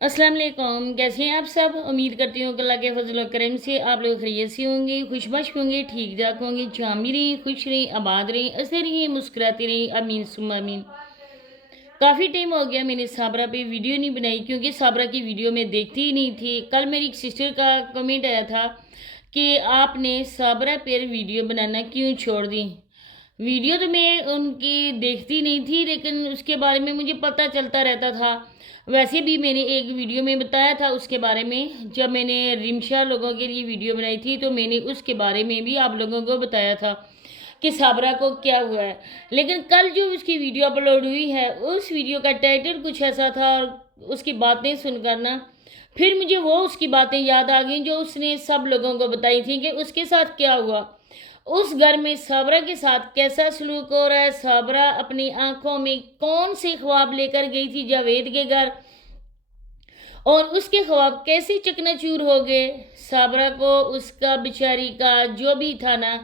अस्सलाम वालेकुम। कैसे हैं आप सब? उम्मीद करती हूँ कि अल्लाह के फजल और करम से आप लोग खैरियत से होंगे, खुशबश होंगे, ठीक ठाक होंगे, जामी रहें, खुश रहें, आबाद रहें, हंसते रहें, मुस्कुराते रहें। आमीन सुम्मा आमीन। काफ़ी टाइम हो गया मैंने साबरा पे वीडियो नहीं बनाई, क्योंकि साबरा की वीडियो मैं देखती ही नहीं थी। कल मेरी एक सिस्टर का कमेंट आया था कि आपने साबरा पर वीडियो बनाना क्यों छोड़ दी। वीडियो तो मैं उनकी देखती नहीं थी, लेकिन उसके बारे में मुझे पता चलता रहता था। वैसे भी मैंने एक वीडियो में बताया था उसके बारे में, जब मैंने रिमशा लोगों के लिए वीडियो बनाई थी तो मैंने उसके बारे में भी आप लोगों को बताया था कि साबरा को क्या हुआ है। लेकिन कल जो उसकी वीडियो अपलोड हुई है, उस वीडियो का टाइटल कुछ ऐसा था और उसकी बातें सुनकर ना फिर मुझे वो उसकी बातें याद आ गई जो उसने सब लोगों को बताई थी कि उसके साथ क्या हुआ, उस घर में साबरा के साथ कैसा सलूक हो रहा है। साबरा अपनी आंखों में कौन से ख्वाब लेकर गई थी जावेद के घर, और उसके ख्वाब कैसे चकनाचूर हो गए। साबरा को उसका बेचारी का जो भी था ना,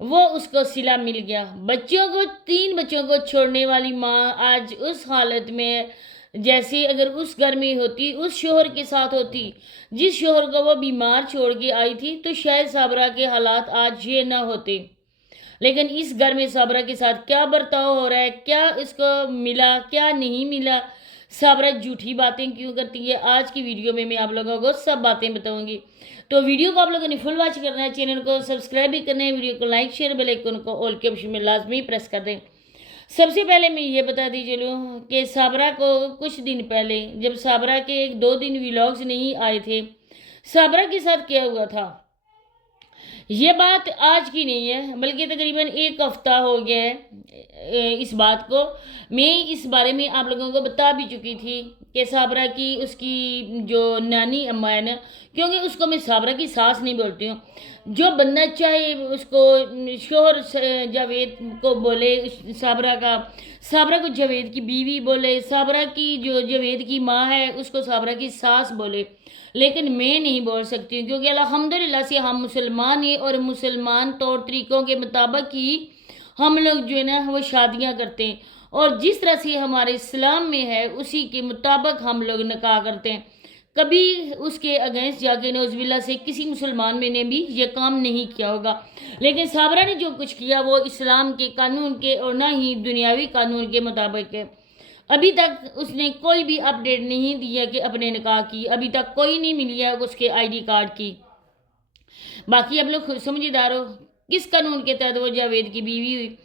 वो उसको सिला मिल गया। बच्चों को, 3 बच्चों को छोड़ने वाली माँ आज उस हालत में, जैसे अगर उस घर में होती, उस शोहर के साथ होती जिस शोहर को वो बीमार छोड़ के आई थी, तो शायद साबरा के हालात आज ये ना होते। लेकिन इस घर में साबरा के साथ क्या बर्ताव हो रहा है, क्या इसको मिला, क्या नहीं मिला, साबरा झूठी बातें क्यों करती है, आज की वीडियो में मैं आप लोगों को सब बातें बताऊंगी। तो वीडियो को आप लोगों ने फुल वॉच करना है, चैनल को सब्सक्राइब भी करना है, वीडियो को लाइक शेयर बेल आइकन को ऑल के ऑप्शन में लाजमी प्रेस कर दें। सबसे पहले मैं ये बता दी चलूँ कि साबरा को कुछ दिन पहले, जब साबरा के 1-2 दिन व्लॉग्स नहीं आए थे, साबरा के साथ क्या हुआ था, ये बात आज की नहीं है, बल्कि तकरीबन 1 हफ्ता हो गया है इस बात को। मैं इस बारे में आप लोगों को बता भी चुकी थी कि साबरा की, उसकी जो नानी अम्मा है ना, क्योंकि उसको मैं साबरा की सास नहीं बोलती हूँ, जो बनना चाहे उसको शोहर जावेद को बोले, साबरा का, साबरा को जावेद की बीवी बोले, साबरा की जो जावेद की माँ है उसको साबरा की सास बोले, लेकिन मैं नहीं बोल सकती हूँ, क्योंकि अल्हम्दुलिल्लाह से हम मुसलमान हैं और मुसलमान तौर तरीक़ों के मुताबिक ही हम लोग जो है ना वो शादियाँ करते हैं, और जिस तरह से हमारे इस्लाम में है उसी के मुताबिक हम लोग निकाह करते हैं। कभी उसके अगेंस्ट जाके नौज़बिल्ला से किसी मुसलमान में ने भी ये काम नहीं किया होगा। लेकिन साबरा ने जो कुछ किया वो इस्लाम के कानून के और ना ही दुनियावी कानून के मुताबिक है। अभी तक उसने कोई भी अपडेट नहीं दिया कि अपने निकाह की, अभी तक कोई नहीं मिली है उसके आईडी कार्ड की। बाकी आप लोग खुद समझदार हो किस कानून के तहत वो जावेद की बीवी हुई।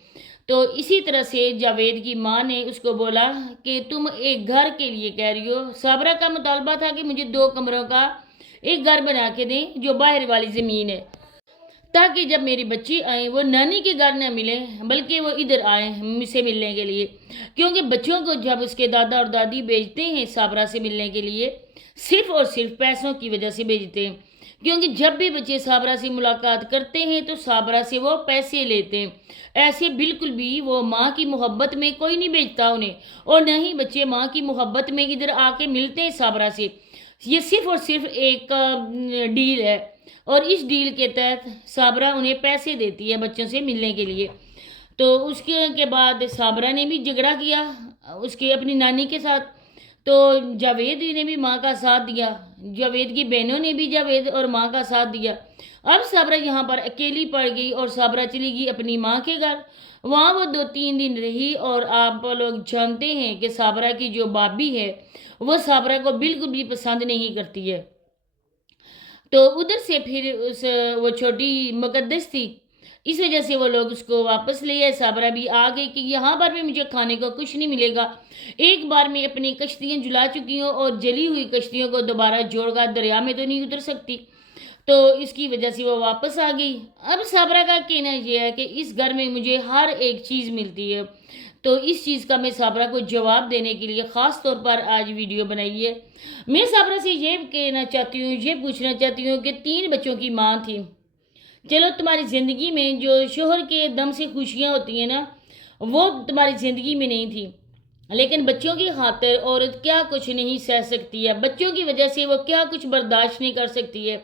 तो इसी तरह से जावेद की माँ ने उसको बोला कि तुम एक घर के लिए कह रही हो। साबरा का मुतालबा था कि मुझे 2 कमरों का एक घर बना के दें जो बाहर वाली ज़मीन है, ताकि जब मेरी बच्ची आए वो नानी के घर न मिले, बल्कि वो इधर आए मुझसे मिलने के लिए। क्योंकि बच्चों को जब उसके दादा और दादी भेजते हैं साबरा से मिलने के लिए, सिर्फ और सिर्फ पैसों की वजह से भेजते हैं, क्योंकि जब भी बच्चे साबरा से मुलाकात करते हैं तो साबरा से वो पैसे लेते हैं। ऐसे बिल्कुल भी वो माँ की मोहब्बत में कोई नहीं भेजता उन्हें, और न ही बच्चे माँ की मोहब्बत में इधर आके मिलते हैं साबरा से। ये सिर्फ और सिर्फ एक डील है, और इस डील के तहत साबरा उन्हें पैसे देती है बच्चों से मिलने के लिए। तो उसके के बाद साबरा ने भी झगड़ा किया उसके अपनी नानी के साथ, तो जावेद ने भी माँ का साथ दिया, जावेद की बहनों ने भी जावेद और माँ का साथ दिया। अब साबरा यहाँ पर अकेली पड़ गई और साबरा चली गई अपनी माँ के घर। वहाँ वो 2-3 दिन रही, और आप लोग जानते हैं कि साबरा की जो भाभी है वो साबरा को बिल्कुल भी पसंद नहीं करती है। तो उधर से फिर उस वो छोटी मुकद्दस थी, इस वजह से वो लोग उसको वापस ले आए। साबरा भी आ गई कि यहाँ पर भी मुझे खाने को कुछ नहीं मिलेगा, एक बार मैं अपनी कश्तियाँ जुला चुकी हूँ और जली हुई कश्तियों को दोबारा जोड़कर दरिया में तो नहीं उतर सकती। तो इसकी वजह से वो वापस आ गई। अब साबरा का कहना यह है कि इस घर में मुझे हर एक चीज़ मिलती है, तो इस चीज़ का मैं साबरा को जवाब देने के लिए ख़ास तौर पर आज वीडियो बनाई है। मैं साबरा से ये कहना चाहती हूँ, ये पूछना चाहती हूँ कि 3 बच्चों की माँ थी। चलो तुम्हारी ज़िंदगी में जो शोहर के दम से खुशियाँ होती हैं ना, वो तुम्हारी ज़िंदगी में नहीं थी, लेकिन बच्चों की खातिर औरत क्या कुछ नहीं सह सकती है, बच्चों की वजह से वो क्या कुछ बर्दाश्त नहीं कर सकती है।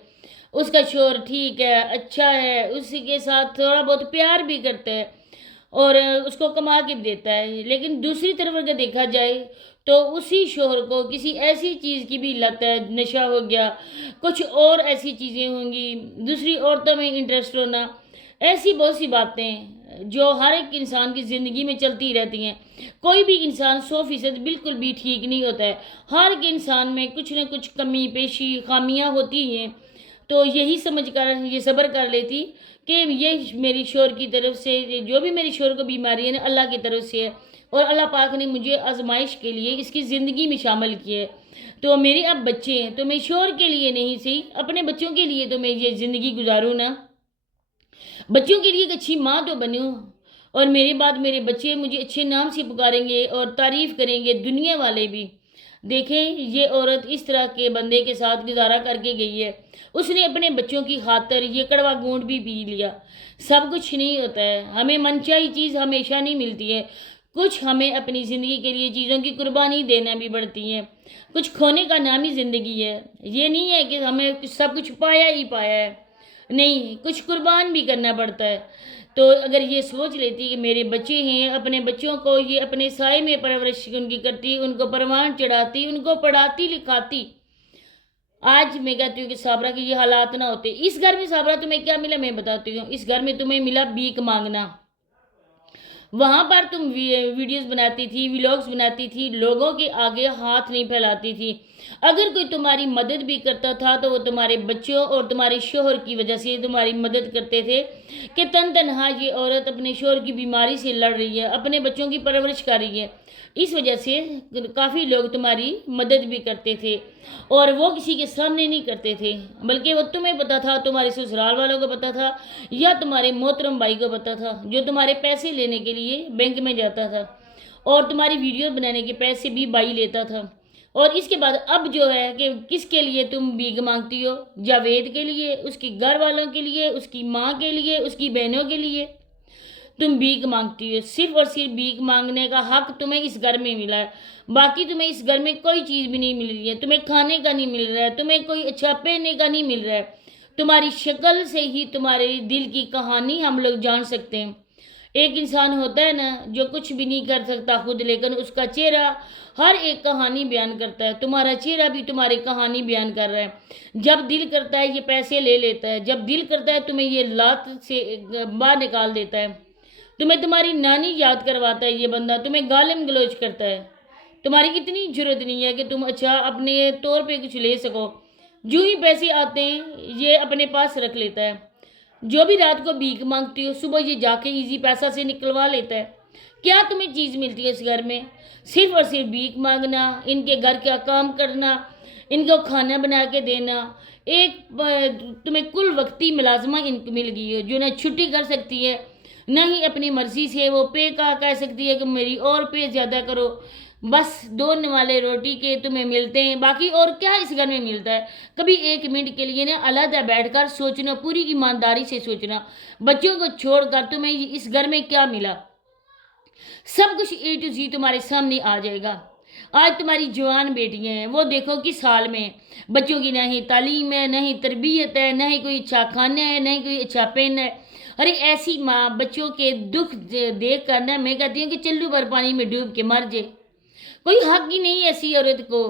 उसका शोहर ठीक है, अच्छा है, उसी के साथ थोड़ा बहुत प्यार भी करता है, اور اس کو کما کے بھی دیتا ہے، لیکن دوسری طرف اگر دیکھا جائے تو اسی شوہر کو کسی ایسی چیز کی بھی لت ہے، نشہ ہو گیا، کچھ اور ایسی چیزیں ہوں گی، دوسری عورتوں میں انٹرسٹ ہونا، ایسی بہت سی باتیں جو ہر ایک انسان کی زندگی میں چلتی رہتی ہیں۔ کوئی بھی انسان 100% بالکل بھی ٹھیک نہیں ہوتا ہے، ہر ایک انسان میں کچھ نہ کچھ کمی پیشی خامیاں ہوتی ہیں۔ تو یہی سمجھ کر یہ صبر کر لیتی کہ یہ میری شوہر کی طرف سے، جو بھی میری شوہر کو بیماری ہے نا، اللہ کی طرف سے ہے، اور اللہ پاک نے مجھے آزمائش کے لیے اس کی زندگی میں شامل کیا ہے۔ تو میرے اب بچے ہیں تو میں شوہر کے لیے نہیں سی، اپنے بچوں کے لیے تو میں یہ زندگی گزاروں نا، بچوں کے لیے ایک اچھی ماں تو بنوں، اور میرے بعد میرے بچے مجھے اچھے نام سے پکاریں گے اور تعریف کریں گے دنیا والے بھی۔ دیکھیں یہ عورت اس طرح کے بندے کے ساتھ گزارا کر کے گئی ہے، اس نے اپنے بچوں کی خاطر یہ کڑوا گھونٹ بھی پی لیا۔ سب کچھ نہیں ہوتا ہے، ہمیں منچاہی چیز ہمیشہ نہیں ملتی ہے، کچھ ہمیں اپنی زندگی کے لیے چیزوں کی قربانی دینا بھی پڑتی ہے، کچھ کھونے کا نام ہی زندگی ہے۔ یہ نہیں ہے کہ ہمیں سب کچھ پایا ہی پایا ہے، نہیں، کچھ قربان بھی کرنا پڑتا ہے۔ تو اگر یہ سوچ لیتی کہ میرے بچے ہیں، اپنے بچوں کو یہ اپنے سائے میں پرورش ان کی کرتی، ان کو پروان چڑھاتی، ان کو پڑھاتی لکھاتی، آج میں کہتی ہوں کہ صابرہ کی یہ حالات نہ ہوتے۔ اس گھر میں صابرہ تمہیں کیا ملا میں بتاتی ہوں، اس گھر میں تمہیں ملا بھیک مانگنا۔ وہاں پر تم ویڈیوز بناتی تھی، ولاگز بناتی تھی، لوگوں کے آگے ہاتھ نہیں پھیلاتی تھی۔ اگر کوئی تمہاری مدد بھی کرتا تھا تو وہ تمہارے بچوں اور تمہارے شوہر کی وجہ سے تمہاری مدد کرتے تھے کہ تنہا یہ عورت اپنے شوہر کی بیماری سے لڑ رہی ہے، اپنے بچوں کی پرورش کر رہی ہے، اس وجہ سے کافی لوگ تمہاری مدد بھی کرتے تھے، اور وہ کسی کے سامنے نہیں کرتے تھے، بلکہ وہ تمہیں پتا تھا، تمہارے سسرال والوں کو پتا تھا، یا تمہارے محترم بھائی کو پتا تھا جو تمہارے پیسے لینے کے لیے بینک میں جاتا تھا، اور تمہاری ویڈیو بنانے کے پیسے بھی بھائی لیتا تھا۔ اور اس کے بعد اب جو ہے کہ کس کے لیے تم بھیک مانگتی ہو؟ جاوید کے لیے، اس کی گھر والوں کے لیے، اس کی ماں کے لیے، اس کی بہنوں کے لیے تم بھیک مانگتی ہو۔ صرف اور صرف بھیک مانگنے کا حق تمہیں اس گھر میں ملا ہے، باقی تمہیں اس گھر میں کوئی چیز بھی نہیں مل رہی ہے، تمہیں کھانے کا نہیں مل رہا ہے، تمہیں کوئی اچھا پہننے کا نہیں مل رہا ہے۔ تمہاری شکل سے ہی تمہارے دل کی کہانی ہم لوگ جان سکتے ہیں۔ ایک انسان ہوتا ہے نا جو کچھ بھی نہیں کر سکتا خود، لیکن اس کا چہرہ ہر ایک کہانی بیان کرتا ہے، تمہارا چہرہ بھی تمہاری کہانی بیان کر رہا ہے۔ جب دل کرتا ہے یہ پیسے لے لیتا ہے، جب دل کرتا ہے تمہیں یہ لات سے باہر نکال دیتا ہے، تمہیں تمہاری نانی یاد کرواتا ہے یہ بندہ، تمہیں گالم گلوچ کرتا ہے، تمہاری اتنی ضرورت نہیں ہے کہ تم اچھا اپنے طور پہ کچھ لے سکو، جو ہی پیسے آتے ہیں یہ اپنے پاس رکھ لیتا ہے۔ جو بھی رات کو بھیک مانگتی ہو صبح یہ جا کے ایزی پیسہ سے نکلوا لیتا ہے۔ کیا تمہیں چیز ملتی ہے اس گھر میں؟ صرف اور صرف بھیک مانگنا، ان کے گھر کا کام کرنا، ان کو کھانا بنا کے دینا۔ ایک تمہیں کل وقتی ملازمہ ان کو مل گئی ہے جو نہ چھٹی کر سکتی ہے، نہ ہی اپنی مرضی سے وہ پے کا کہہ سکتی ہے کہ میری اور پے زیادہ کرو۔ بس 2 نوالے روٹی کے تمہیں ملتے ہیں، باقی اور کیا اس گھر میں ملتا ہے؟ کبھی 1 منٹ کے لیے نا علیحدہ بیٹھ کر سوچنا، پوری ایمانداری سے سوچنا، بچوں کو چھوڑ کر تمہیں اس گھر میں کیا ملا؟ سب کچھ A to Z تمہارے سامنے آ جائے گا۔ آج تمہاری جوان بیٹیاں ہیں، وہ دیکھو کس حال میں، بچوں کی نہ ہی تعلیم ہے، نہ ہی تربیت ہے، نہ ہی کوئی اچھا کھانا ہے، نہ ہی کوئی اچھا پہننا ہے۔ ارے ایسی ماں بچوں کے دکھ دیکھ کر نا میں کہتی ہوں کہ چلو پر پانی میں ڈوب کے مر جائے۔ کوئی حق ہی نہیں ایسی عورت کو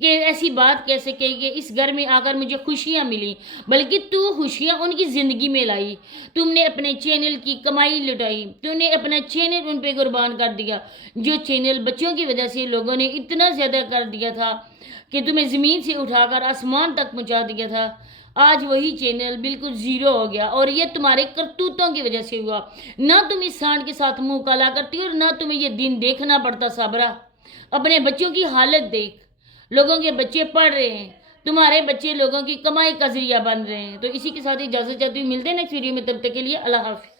کہ ایسی بات کہہ سکے کہ اس گھر میں آ کر مجھے خوشیاں ملی، بلکہ تو خوشیاں ان کی زندگی میں لائی۔ تم نے اپنے چینل کی کمائی لٹائی، تم نے اپنا چینل ان پہ قربان کر دیا، جو چینل بچوں کی وجہ سے لوگوں نے اتنا زیادہ کر دیا تھا کہ تمہیں زمین سے اٹھا کر آسمان تک پہنچا دیا تھا، آج وہی چینل بالکل زیرو ہو گیا، اور یہ تمہارے کرتوتوں کی وجہ سے ہوا۔ نہ تم اس سانڈ کے ساتھ منہ کالا کرتی اور نہ تمہیں یہ دن دیکھنا پڑتا صابرہ۔ اپنے بچوں کی حالت دیکھ، لوگوں کے بچے پڑھ رہے ہیں، تمہارے بچے لوگوں کی کمائی کا ذریعہ بن رہے ہیں۔ تو اسی کے ساتھ اجازت چاہتی ہوں، ملتے ہیں نیکسٹ ویڈیو میں، تب تک کے لیے اللہ حافظ۔